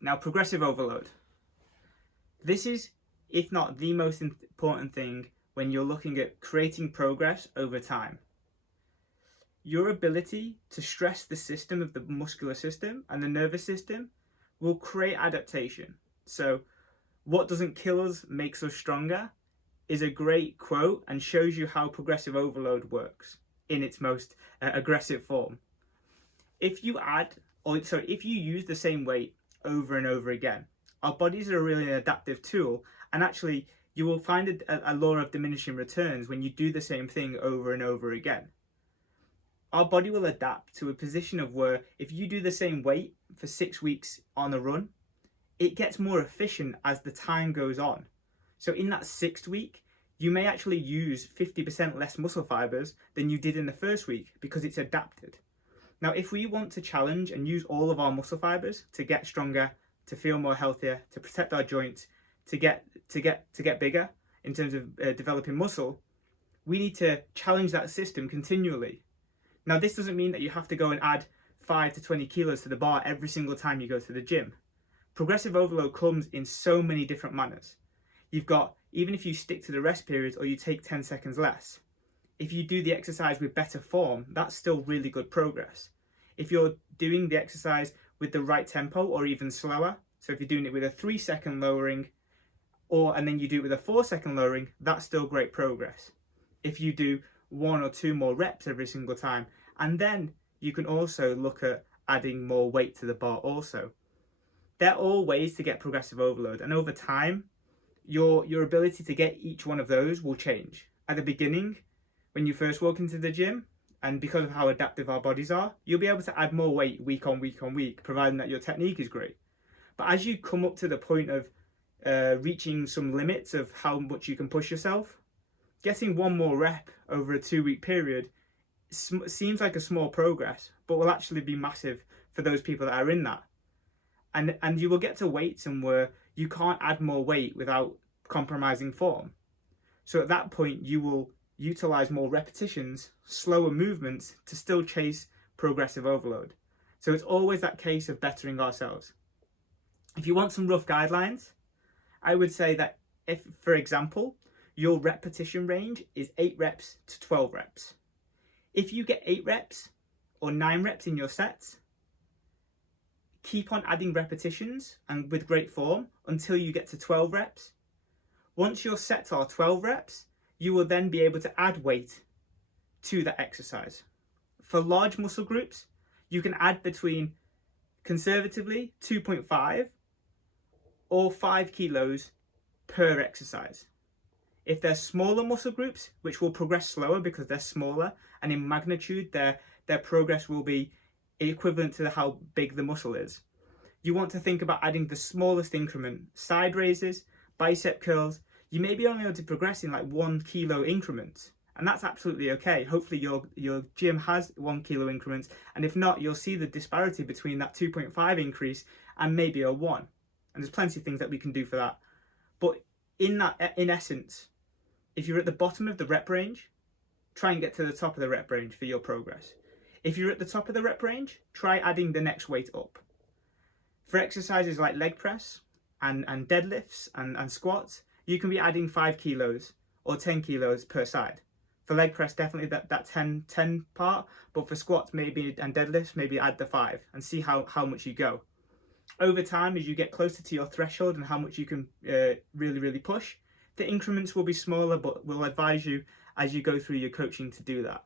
Now, progressive overload. This is, if not the most important thing when you're looking at creating progress over time. Your ability to stress the system of the muscular system and the nervous system will create adaptation. So, what doesn't kill us makes us stronger is a great quote and shows you how progressive overload works in its most aggressive form. If you use the same weight over and over again, our bodies are really an adaptive tool, and actually you will find a law of diminishing returns when you do the same thing over and over again. Our body will adapt to a position of where if you do the same weight for 6 weeks on a run, it gets more efficient as the time goes on. So in that 6th week, you may actually use 50% less muscle fibers than you did in the first week because it's adapted. Now, if we want to challenge and use all of our muscle fibers to get stronger, to feel more healthier, to protect our joints, to get bigger in terms of developing muscle, we need to challenge that system continually. Now, this doesn't mean that you have to go and add 5 to 20 kilos to the bar every single time you go to the gym. Progressive overload comes in so many different manners. You've got, even if you stick to the rest periods or you take 10 seconds less, if you do the exercise with better form, that's still really good progress. If you're doing the exercise with the right tempo or even slower, so if you're doing it with a 3-second lowering and then you do it with a 4-second lowering, that's still great progress. If you do 1 or 2 more reps every single time, and then you can also look at adding more weight to the bar also. They're all ways to get progressive overload, and over time, your ability to get each one of those will change. At the beginning, when you first walk into the gym, and because of how adaptive our bodies are, you'll be able to add more weight week on week on week, providing that your technique is great. But as you come up to the point of reaching some limits of how much you can push yourself, getting 1 more rep over a 2-week period seems like a small progress, but will actually be massive for those people that are in that. And you will get to weights and where you can't add more weight without compromising form. So at that point, you will utilize more repetitions, slower movements to still chase progressive overload. So it's always that case of bettering ourselves. If you want some rough guidelines, I would say that if, for example, your repetition range is 8 reps to 12 reps. If you get 8 reps or 9 reps in your sets, keep on adding repetitions and with great form until you get to 12 reps. Once your sets are 12 reps, you will then be able to add weight to that exercise. For large muscle groups, you can add between, conservatively, 2.5 or 5 kilos per exercise. If they're smaller muscle groups, which will progress slower because they're smaller, and in magnitude, their progress will be equivalent to how big the muscle is, you want to think about adding the smallest increment. Side raises, bicep curls, you may be only able to progress in like 1 kilo increments, and that's absolutely okay. Hopefully your gym has 1 kilo increments, and if not, you'll see the disparity between that 2.5 increase and maybe a 1. And there's plenty of things that we can do for that. But in essence, if you're at the bottom of the rep range, try and get to the top of the rep range for your progress. If you're at the top of the rep range, try adding the next weight up. For exercises like leg press and deadlifts and squats, you can be adding 5 kilos or 10 kilos per side. For leg press, definitely that 10 part, but for squats maybe and deadlifts, maybe add the 5 and see how much you go. Over time, as you get closer to your threshold and how much you can really push, the increments will be smaller, but we'll advise you as you go through your coaching to do that.